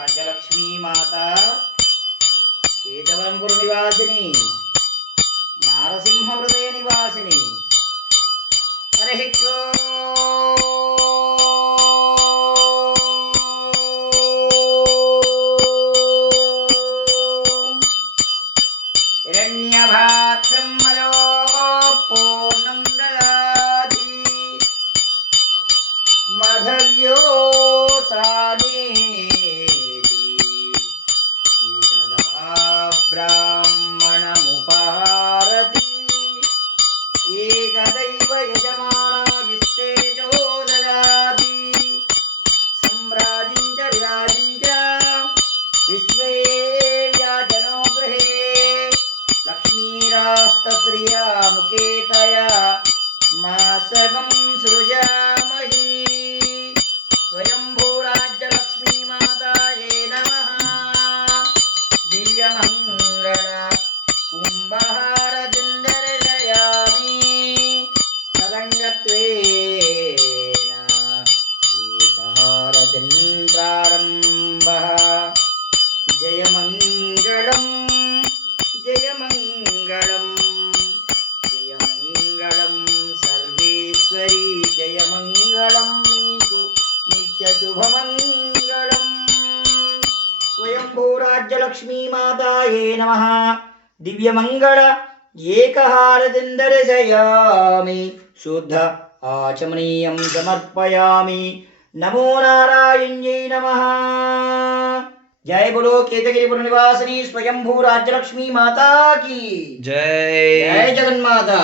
రాజ్యలక్ష్మీ మాత కేశవరంపుర నివాసిని నారసింహ హృదయ నివాసిని హరి హిరణ్యభాత్రం మయో పూర్ణం దదాతి మధవ్యో సానేతి ఏకదా బ్రాహ్మణముపహారతి ఏకదైవ యజమానాయిస్తేజో దదాతి సమ్రాజిం చ విరాజిం చ విశ్వే వ్యాజనో గృహే లక్ష్మీరాస్తశ్రియా ముఖేతయా మాసగం సృజామహి స్వయంభూరాజ్యలక్ష్మీ మాతాయే నమః దివ్యమంగళ కుంభహారదుందర్శయామి తదంగత్వేన ఏకహారచంద్రారంభః జయమంగళం జయమంగళం జయమంగళం సర్వేశ్వరీ జయమంగళం నీకు నిత్య శుభమంగళం స్వయంభూరాజ్యలక్ష్మీ మాతాయే నమః దివ్యమంగళ ఏకహారతిందర్శయామి శుద్ధ ఆచమనీయం సమర్పయామి నమో నారాయణ్యై నమః जय बोलो केतगिरीपुर निवासिनी स्वयंभू राज्यलक्ष्मी माता की जय जय जगन्माता।